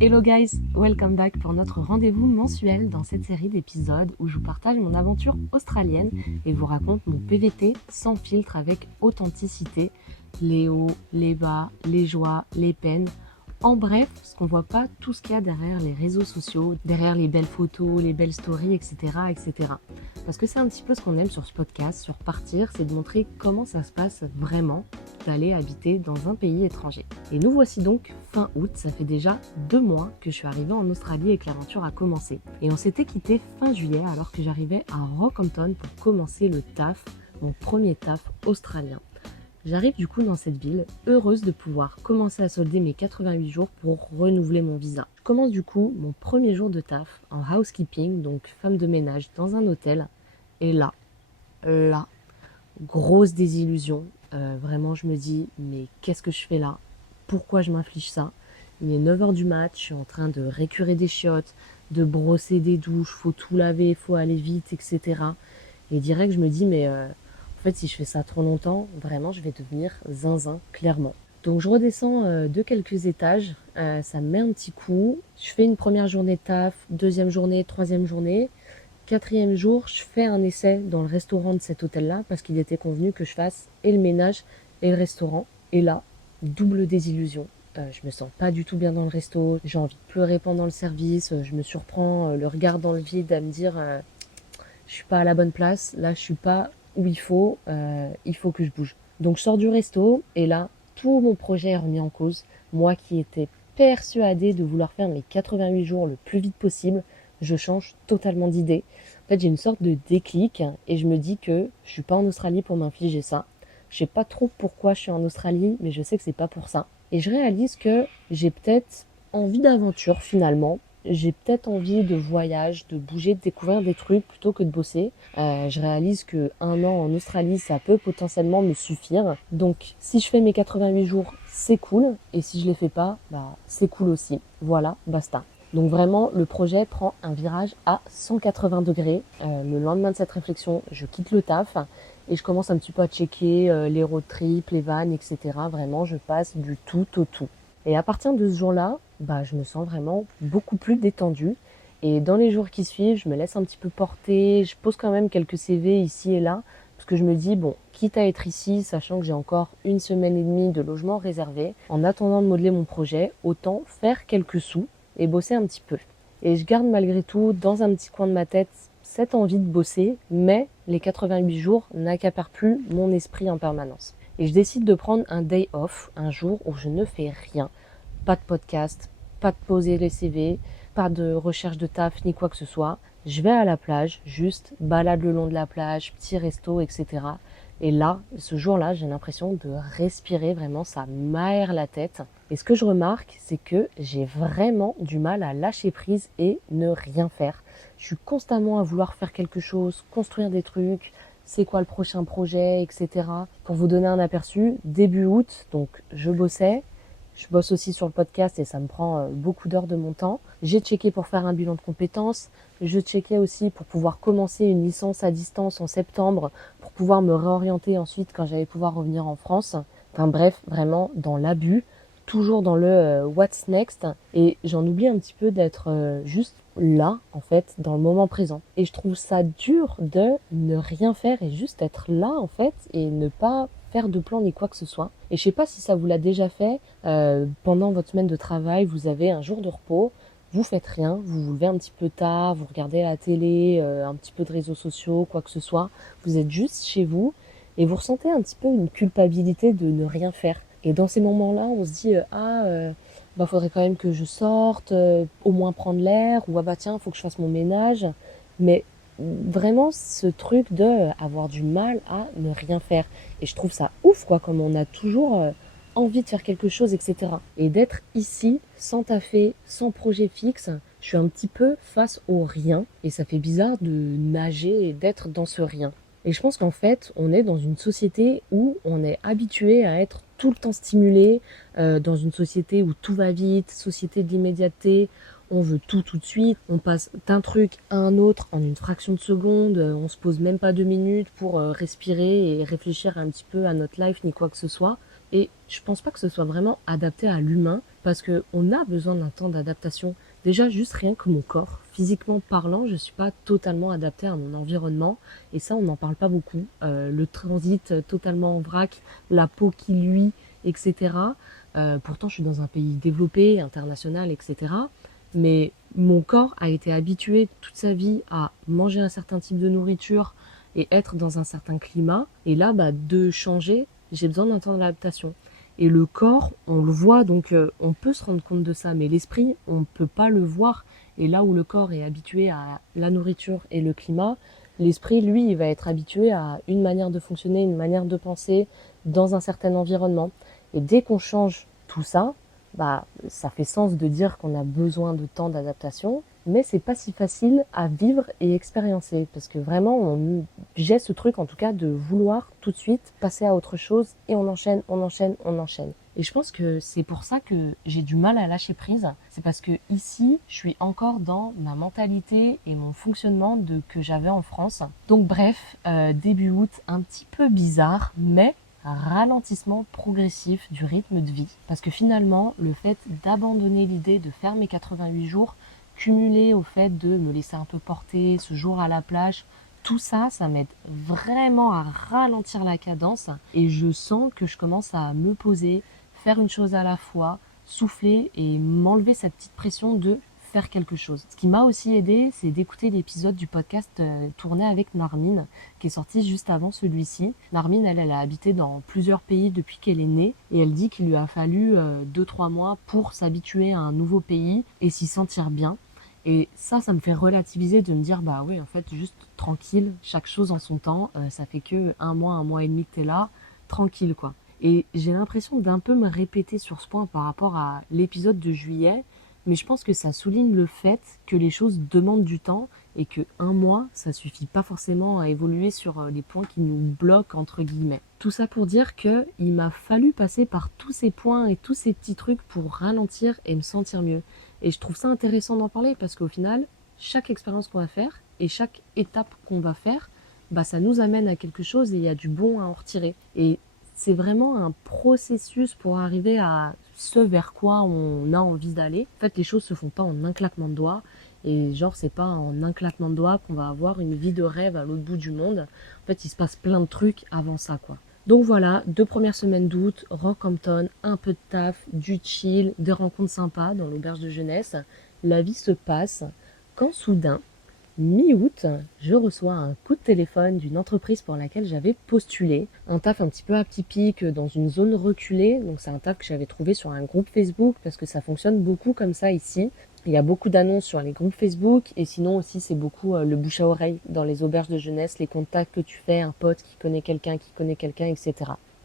Hello guys, welcome back pour notre rendez-vous mensuel dans cette série d'épisodes où je vous partage mon aventure australienne et vous raconte mon PVT sans filtre avec authenticité, les hauts, les bas, les joies, les peines. En bref, ce qu'on voit pas, tout ce qu'il y a derrière les réseaux sociaux, derrière les belles photos, les belles stories, etc. etc. Parce que c'est un petit peu ce qu'on aime sur ce podcast, sur Partir, c'est de montrer comment ça se passe vraiment d'aller habiter dans un pays étranger. Et nous voici donc fin août, ça fait déjà 2 mois que je suis arrivée en Australie et que l'aventure a commencé. Et on s'était quitté fin juillet alors que j'arrivais à Rockhampton pour commencer le taf, mon premier taf australien. J'arrive du coup dans cette ville, heureuse de pouvoir commencer à solder mes 88 jours pour renouveler mon visa. Je commence du coup mon premier jour de taf en housekeeping, donc femme de ménage dans un hôtel. Et là, grosse désillusion. Vraiment, je me dis, mais qu'est-ce que je fais là? Pourquoi je m'inflige ça? Il est 9h du mat, je suis en train de récurer des chiottes, de brosser des douches, faut tout laver, faut aller vite, etc. Et direct, je me dis, mais en fait, si je fais ça trop longtemps, vraiment, je vais devenir zinzin, clairement. Donc, je redescends de quelques étages, ça me met un petit coup. Je fais une première journée de taf, deuxième journée, troisième journée. Quatrième jour, je fais un essai dans le restaurant de cet hôtel-là parce qu'il était convenu que je fasse et le ménage et le restaurant. Et là, double désillusion. Je me sens pas du tout bien dans le resto, j'ai envie de pleurer pendant le service, je me surprends le regard dans le vide à me dire je suis pas à la bonne place, là je suis pas où il faut que je bouge. Donc je sors du resto et là, tout mon projet est remis en cause. Moi qui étais persuadée de vouloir faire mes 88 jours le plus vite possible, je change totalement d'idée. En fait, j'ai une sorte de déclic et je me dis que je suis pas en Australie pour m'infliger ça. Je sais pas trop pourquoi je suis en Australie, mais je sais que c'est pas pour ça. Et je réalise que j'ai peut-être envie d'aventure finalement. J'ai peut-être envie de voyage, de bouger, de découvrir des trucs plutôt que de bosser. Je réalise que 1 an en Australie, ça peut potentiellement me suffire. Donc, si je fais mes 88 jours, c'est cool. Et si je les fais pas, bah, c'est cool aussi. Voilà, basta. Donc vraiment, le projet prend un virage à 180 degrés. Le lendemain de cette réflexion, je quitte le taf et je commence un petit peu à checker les road trips, les vannes, etc. Vraiment, je passe du tout au tout. Et à partir de ce jour-là, bah, je me sens vraiment beaucoup plus détendue. Et dans les jours qui suivent, je me laisse un petit peu porter. Je pose quand même quelques CV ici et là. Parce que je me dis, bon, quitte à être ici, sachant que j'ai encore 1 semaine et demie de logement réservé, en attendant de modeler mon projet, autant faire quelques sous et bosser un petit peu. Et je garde malgré tout dans un petit coin de ma tête cette envie de bosser, mais les 88 jours n'accaparent plus mon esprit en permanence. Et je décide de prendre un day off, un jour où je ne fais rien. Pas de podcast, pas de poser les CV, pas de recherche de taf ni quoi que ce soit. Je vais à la plage, juste balade le long de la plage, petit resto, etc. Et là, ce jour-là, j'ai l'impression de respirer vraiment, ça m'aère la tête. Et ce que je remarque, c'est que j'ai vraiment du mal à lâcher prise et ne rien faire. Je suis constamment à vouloir faire quelque chose, construire des trucs, c'est quoi le prochain projet, etc. Pour vous donner un aperçu, début août, donc je bossais. Je bosse aussi sur le podcast et ça me prend beaucoup d'heures de mon temps. J'ai checké pour faire un bilan de compétences. Je checkais aussi pour pouvoir commencer une licence à distance en septembre pour pouvoir me réorienter ensuite quand j'allais pouvoir revenir en France. Enfin bref, vraiment dans l'abus, toujours dans le what's next. Et j'en oublie un petit peu d'être juste là, en fait, dans le moment présent. Et je trouve ça dur de ne rien faire et juste être là, en fait, et ne pas faire de plan ni quoi que ce soit. Et je sais pas si ça vous l'a déjà fait, pendant votre semaine de travail, vous avez un jour de repos, vous faites rien, vous vous levez un petit peu tard, vous regardez la télé, un petit peu de réseaux sociaux, quoi que ce soit, vous êtes juste chez vous et vous ressentez un petit peu une culpabilité de ne rien faire. Et dans ces moments-là, on se dit bah faudrait quand même que je sorte, au moins prendre l'air, ou ah bah tiens, faut que je fasse mon ménage. Mais vraiment ce truc de avoir du mal à ne rien faire. Et je trouve ça ouf quoi, comme on a toujours envie de faire quelque chose, etc. Et d'être ici, sans taffer, sans projet fixe, je suis un petit peu face au rien. Et ça fait bizarre de nager et d'être dans ce rien. Et je pense qu'en fait, on est dans une société où on est habitué à être tout le temps stimulé, dans une société où tout va vite, société de l'immédiateté, on veut tout de suite, on passe d'un truc à un autre en une fraction de seconde, on se pose même pas 2 minutes pour respirer et réfléchir un petit peu à notre life ni quoi que ce soit. Et je pense pas que ce soit vraiment adapté à l'humain parce qu'on a besoin d'un temps d'adaptation. Déjà, juste rien que mon corps, physiquement parlant, je ne suis pas totalement adaptée à mon environnement. Et ça, on n'en parle pas beaucoup. Le transit totalement en vrac, la peau qui luit, etc. Pourtant, je suis dans un pays développé, international, etc. Mais mon corps a été habitué toute sa vie à manger un certain type de nourriture et être dans un certain climat. Et là, de changer, j'ai besoin d'un temps d'adaptation. Et le corps, on le voit, donc on peut se rendre compte de ça, mais l'esprit, on ne peut pas le voir. Et là où le corps est habitué à la nourriture et le climat, l'esprit, lui, il va être habitué à une manière de fonctionner, une manière de penser dans un certain environnement. Et dès qu'on change tout ça, ça fait sens de dire qu'on a besoin de temps d'adaptation, mais c'est pas si facile à vivre et expériencer, parce que vraiment, j'ai ce truc en tout cas de vouloir tout de suite passer à autre chose, et on enchaîne, on enchaîne, on enchaîne. Et je pense que c'est pour ça que j'ai du mal à lâcher prise, c'est parce que ici, je suis encore dans ma mentalité et mon fonctionnement que j'avais en France. Donc bref, début août, un petit peu bizarre, mais un ralentissement progressif du rythme de vie. Parce que finalement, le fait d'abandonner l'idée de faire mes 88 jours, cumulé au fait de me laisser un peu porter, ce jour à la plage, tout ça, ça m'aide vraiment à ralentir la cadence et je sens que je commence à me poser, faire une chose à la fois, souffler et m'enlever cette petite pression de faire quelque chose. Ce qui m'a aussi aidé, c'est d'écouter l'épisode du podcast tourné avec Narmine, qui est sorti juste avant celui-ci. Narmine, elle a habité dans plusieurs pays depuis qu'elle est née, et elle dit qu'il lui a fallu 2-3 mois pour s'habituer à un nouveau pays et s'y sentir bien. Et ça me fait relativiser de me dire, oui, en fait, juste tranquille, chaque chose en son temps, ça fait que un mois et demi que t'es là, tranquille, quoi. Et j'ai l'impression d'un peu me répéter sur ce point par rapport à l'épisode de juillet, mais je pense que ça souligne le fait que les choses demandent du temps et que un mois, ça suffit pas forcément à évoluer sur les points qui nous bloquent, entre guillemets. Tout ça pour dire que il m'a fallu passer par tous ces points et tous ces petits trucs pour ralentir et me sentir mieux. Et je trouve ça intéressant d'en parler parce qu'au final, chaque expérience qu'on va faire et chaque étape qu'on va faire, ça nous amène à quelque chose et il y a du bon à en retirer. Et c'est vraiment un processus pour arriver à ce vers quoi on a envie d'aller. En fait, les choses se font pas en un claquement de doigts. Et genre, c'est pas en un claquement de doigts qu'on va avoir une vie de rêve à l'autre bout du monde. En fait, il se passe plein de trucs avant ça, quoi. Donc voilà, 2 premières semaines d'août, Rockhampton, un peu de taf, du chill, des rencontres sympas dans l'auberge de jeunesse. La vie se passe quand soudain, mi-août, je reçois un coup de téléphone d'une entreprise pour laquelle j'avais postulé. Un taf un petit peu atypique dans une zone reculée. Donc c'est un taf que j'avais trouvé sur un groupe Facebook parce que ça fonctionne beaucoup comme ça ici. Il y a beaucoup d'annonces sur les groupes Facebook et sinon aussi c'est beaucoup le bouche à oreille dans les auberges de jeunesse, les contacts que tu fais, un pote qui connaît quelqu'un, etc.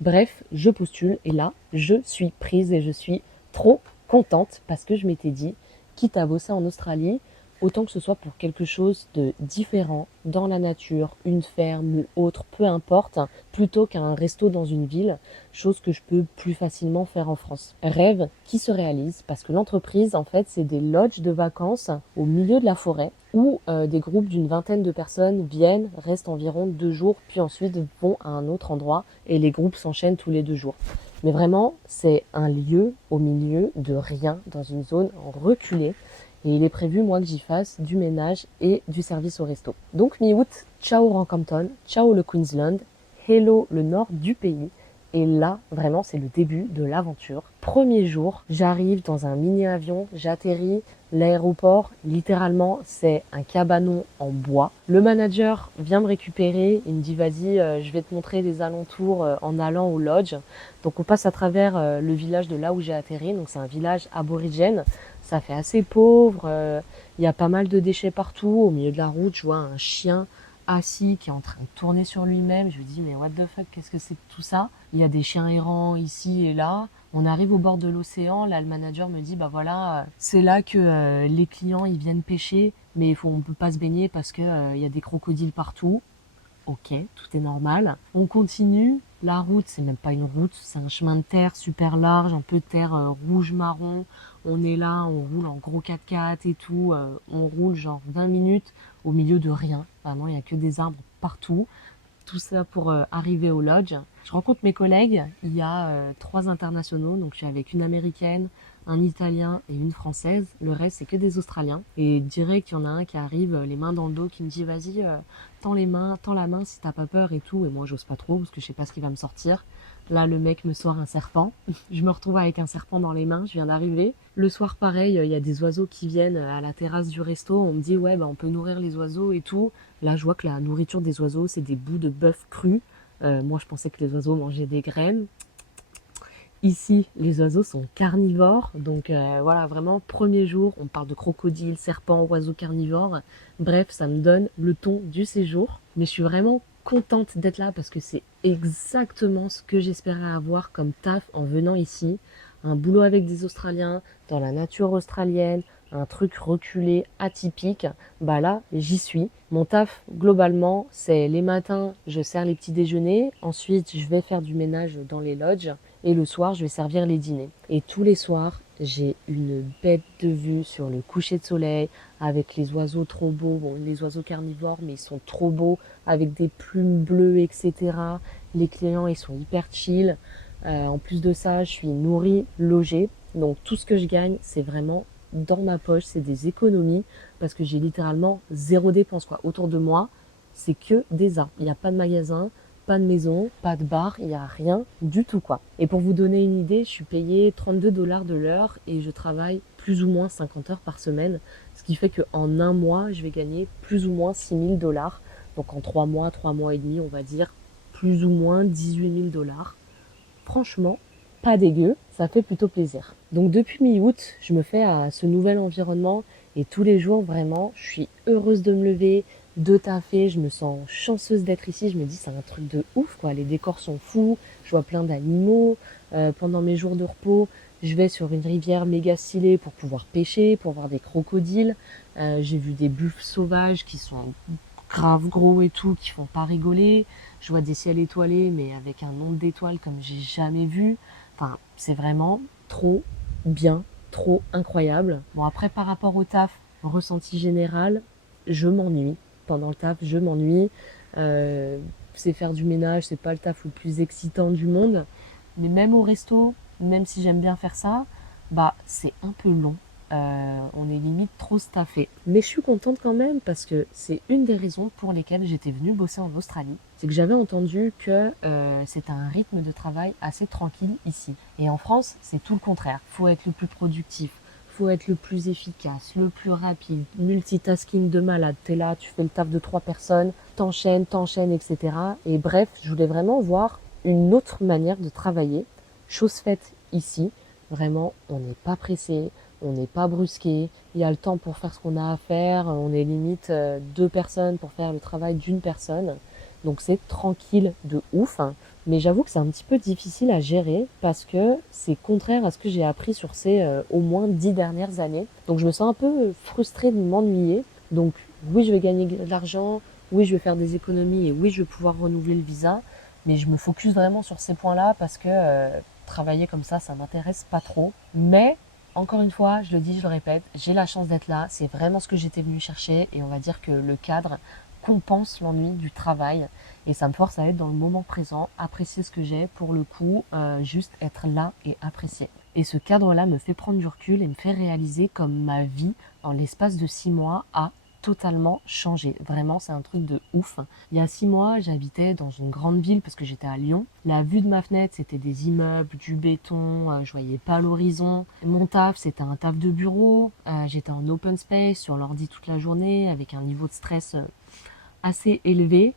Bref, je postule et là, je suis prise et je suis trop contente parce que je m'étais dit, quitte à bosser en Australie, autant que ce soit pour quelque chose de différent, dans la nature, une ferme ou autre, peu importe, plutôt qu'un resto dans une ville, chose que je peux plus facilement faire en France. Rêve qui se réalise parce que l'entreprise, en fait, c'est des lodges de vacances au milieu de la forêt où des groupes d'une vingtaine de personnes viennent, restent environ 2 jours, puis ensuite vont à un autre endroit et les groupes s'enchaînent tous les 2 jours. Mais vraiment, c'est un lieu au milieu de rien, dans une zone reculée. Et il est prévu, moi, que j'y fasse du ménage et du service au resto. Donc, mi-août, ciao Rockhampton, ciao le Queensland, hello le nord du pays. Et là, vraiment, c'est le début de l'aventure. Premier jour, j'arrive dans un mini-avion, j'atterris. L'aéroport, littéralement, c'est un cabanon en bois. Le manager vient me récupérer. Il me dit, vas-y, je vais te montrer les alentours en allant au lodge. Donc, on passe à travers le village de là où j'ai atterri. Donc, c'est un village aborigène. Ça fait assez pauvre. Il y a pas mal de déchets partout. Au milieu de la route, je vois un chien assis qui est en train de tourner sur lui-même. Je me dis, mais what the fuck, qu'est-ce que c'est que tout ça? Il y a des chiens errants ici et là. On arrive au bord de l'océan. Là, le manager me dit, voilà, c'est là que les clients ils viennent pêcher, mais on peut pas se baigner parce que il y a des crocodiles partout. Ok, tout est normal. On continue. La route, c'est même pas une route, c'est un chemin de terre super large, un peu de terre rouge-marron. On est là, on roule en gros 4x4 et tout. On roule genre 20 minutes au milieu de rien. Vraiment, il n'y a que des arbres partout. Tout ça pour arriver au lodge. Je rencontre mes collègues. Il y a 3 internationaux, donc je suis avec une américaine, un Italien et une Française. Le reste, c'est que des Australiens. Et direct, il y en a un qui arrive, les mains dans le dos, qui me dit vas-y, tends la main si t'as pas peur et tout. Et moi, j'ose pas trop parce que je sais pas ce qui va me sortir. Là, le mec me sort un serpent. Je me retrouve avec un serpent dans les mains. Je viens d'arriver. Le soir, pareil, il y a des oiseaux qui viennent à la terrasse du resto. On me dit ouais, bah on peut nourrir les oiseaux et tout. Là, je vois que la nourriture des oiseaux, c'est des bouts de bœuf cru. Moi, je pensais que les oiseaux mangeaient des graines. Ici, les oiseaux sont carnivores, donc voilà, vraiment, premier jour, on parle de crocodiles, serpents, oiseaux carnivores. Bref, ça me donne le ton du séjour. Mais je suis vraiment contente d'être là parce que c'est exactement ce que j'espérais avoir comme taf en venant ici. Un boulot avec des Australiens, dans la nature australienne, un truc reculé, atypique. Bah là, j'y suis. Mon taf, globalement, c'est les matins, je sers les petits déjeuners. Ensuite, je vais faire du ménage dans les lodges. Et le soir, je vais servir les dîners. Et tous les soirs, j'ai une bête de vue sur le coucher de soleil, avec les oiseaux trop beaux. Bon, les oiseaux carnivores, mais ils sont trop beaux, avec des plumes bleues, etc. Les clients, ils sont hyper chill. En plus de ça, je suis nourrie, logée. Donc tout ce que je gagne, c'est vraiment dans ma poche, c'est des économies, parce que j'ai littéralement zéro dépense, quoi. Autour de moi, c'est que des arbres. Il n'y a pas de magasin, pas de maison, pas de bar, il n'y a rien du tout, quoi. Et pour vous donner une idée, je suis payée 32 $ de l'heure et je travaille plus ou moins 50 heures par semaine, ce qui fait qu'en un mois, je vais gagner plus ou moins 6 000 $. Donc en 3 mois et demi, on va dire plus ou moins 18 000 $. Franchement, pas dégueu, ça fait plutôt plaisir. Donc depuis mi-août, je me fais à ce nouvel environnement et tous les jours, vraiment, je suis heureuse de me lever, de taffer, je me sens chanceuse d'être ici, je me dis c'est un truc de ouf, quoi. Les décors sont fous, je vois plein d'animaux. Pendant mes jours de repos, je vais sur une rivière méga stylée pour pouvoir pêcher, pour voir des crocodiles. J'ai vu des buffles sauvages qui sont grave gros et tout, qui font pas rigoler. Je vois des ciels étoilés, mais avec un nombre d'étoiles comme j'ai jamais vu. Enfin, c'est vraiment trop bien, trop incroyable. Bon, après, par rapport au taf, ressenti général, je m'ennuie. Pendant le taf, je m'ennuie. C'est faire du ménage, c'est pas le taf le plus excitant du monde. Mais même au resto, même si j'aime bien faire ça, bah, c'est un peu long. On est limite trop staffé. Mais je suis contente quand même parce que c'est une des raisons pour lesquelles j'étais venue bosser en Australie. C'est que j'avais entendu que c'était un rythme de travail assez tranquille ici. Et en France, c'est tout le contraire. Faut être le plus productif, faut être le plus efficace, le plus rapide, multitasking de malade. T'es là, tu fais le taf de 3 personnes, t'enchaînes, etc. Et bref, je voulais vraiment voir une autre manière de travailler. Chose faite ici, vraiment, on n'est pas pressé, on n'est pas brusqué, il y a le temps pour faire ce qu'on a à faire, on est limite 2 personnes pour faire le travail d'une personne. Donc c'est tranquille de ouf, hein. Mais j'avoue que c'est un petit peu difficile à gérer parce que c'est contraire à ce que j'ai appris sur ces au moins 10 dernières années. Donc je me sens un peu frustrée de m'ennuyer. Donc oui, je vais gagner de l'argent, oui, je vais faire des économies et oui, je vais pouvoir renouveler le visa. Mais je me focus vraiment sur ces points-là parce que travailler comme ça m'intéresse pas trop. Mais encore une fois, je le dis, je le répète, j'ai la chance d'être là. C'est vraiment ce que j'étais venue chercher et on va dire que le cadre compense l'ennui du travail et ça me force à être dans le moment présent, apprécier ce que j'ai pour le coup, juste être là et apprécier. Et ce cadre-là me fait prendre du recul et me fait réaliser comme ma vie, en l'espace de 6 mois, a totalement changé. Vraiment, c'est un truc de ouf. Il y a 6 mois, j'habitais dans une grande ville parce que j'étais à Lyon. La vue de ma fenêtre, c'était des immeubles, du béton, je voyais pas l'horizon. Mon taf, c'était un taf de bureau. J'étais en open space, sur l'ordi toute la journée, avec un niveau de stress assez élevé.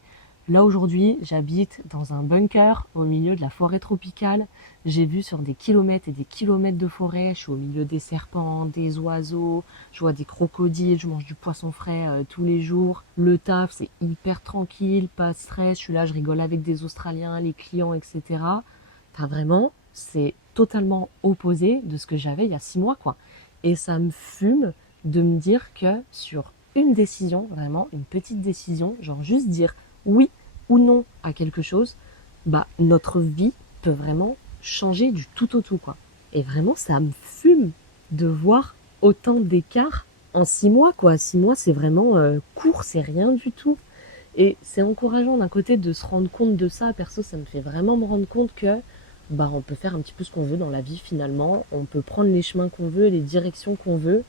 Là aujourd'hui, j'habite dans un bunker au milieu de la forêt tropicale. J'ai vu sur des kilomètres et des kilomètres de forêt. Je suis au milieu des serpents, des oiseaux, je vois des crocodiles, je mange du poisson frais tous les jours. Le taf, c'est hyper tranquille, pas de stress. Je suis là, je rigole avec des Australiens, les clients, etc. Enfin vraiment, c'est totalement opposé de ce que j'avais il y a 6 mois, quoi. Et ça me fume de me dire que sur une décision, vraiment une petite décision, genre juste dire oui ou non à quelque chose, bah notre vie peut vraiment changer du tout au tout, quoi. Et vraiment, ça me fume de voir autant d'écart en 6 mois, quoi. 6 mois, c'est vraiment court, c'est rien du tout. Et c'est encourageant d'un côté de se rendre compte de ça. Perso, ça me fait vraiment me rendre compte que bah, on peut faire un petit peu ce qu'on veut dans la vie finalement. On peut prendre les chemins qu'on veut, les directions qu'on veut,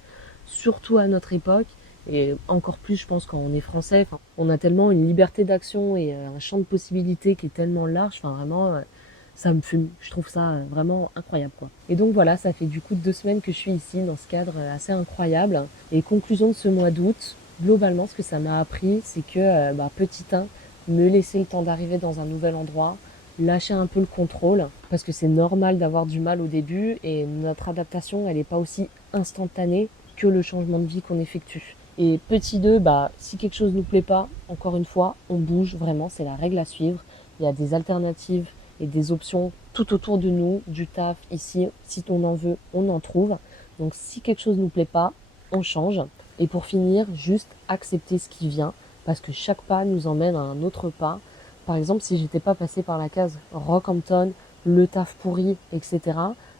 surtout à notre époque. Et encore plus, je pense, quand on est français, enfin, on a tellement une liberté d'action et un champ de possibilités qui est tellement large. Enfin, vraiment, ça me fume. Je trouve ça vraiment incroyable, quoi. Et donc voilà, ça fait du coup 2 semaines que je suis ici dans ce cadre assez incroyable. Et conclusion de ce mois d'août, globalement, ce que ça m'a appris, c'est que petit 1, me laisser le temps d'arriver dans un nouvel endroit, lâcher un peu le contrôle, parce que c'est normal d'avoir du mal au début et notre adaptation, elle n'est pas aussi instantanée que le changement de vie qu'on effectue. Et petit 2, si quelque chose ne nous plaît pas, encore une fois, on bouge vraiment, c'est la règle à suivre. Il y a des alternatives et des options tout autour de nous, du taf ici, si on en veut, on en trouve. Donc si quelque chose ne nous plaît pas, on change. Et pour finir, juste accepter ce qui vient, parce que chaque pas nous emmène à un autre pas. Par exemple, si j'étais pas passée par la case Rockhampton, le taf pourri, etc.,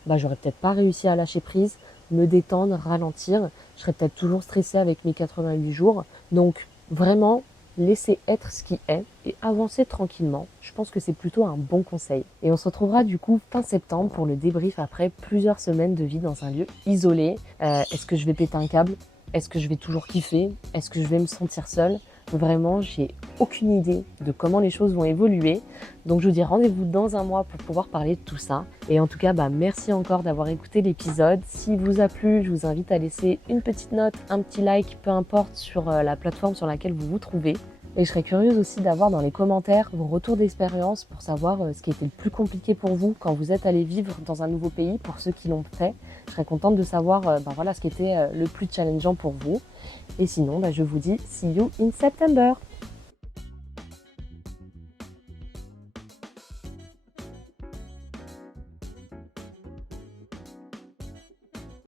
j'aurais peut-être pas réussi à lâcher prise, me détendre, ralentir. Je serais peut-être toujours stressée avec mes 88 jours. Donc, vraiment, laisser être ce qui est et avancer tranquillement. Je pense que c'est plutôt un bon conseil. Et on se retrouvera du coup fin septembre pour le débrief après plusieurs semaines de vie dans un lieu isolé. Est-ce que je vais péter un câble? Est-ce que je vais toujours kiffer? Est-ce que je vais me sentir seule? Vraiment, j'ai aucune idée de comment les choses vont évoluer. Donc je vous dis rendez-vous dans un mois pour pouvoir parler de tout ça. Et en tout cas, merci encore d'avoir écouté l'épisode. S'il vous a plu, je vous invite à laisser une petite note, un petit like, peu importe sur la plateforme sur laquelle vous vous trouvez. Et je serais curieuse aussi d'avoir dans les commentaires vos retours d'expérience pour savoir ce qui était le plus compliqué pour vous quand vous êtes allé vivre dans un nouveau pays, pour ceux qui l'ont fait. Je serais contente de savoir ce qui était le plus challengeant pour vous. Et sinon, je vous dis see you in September.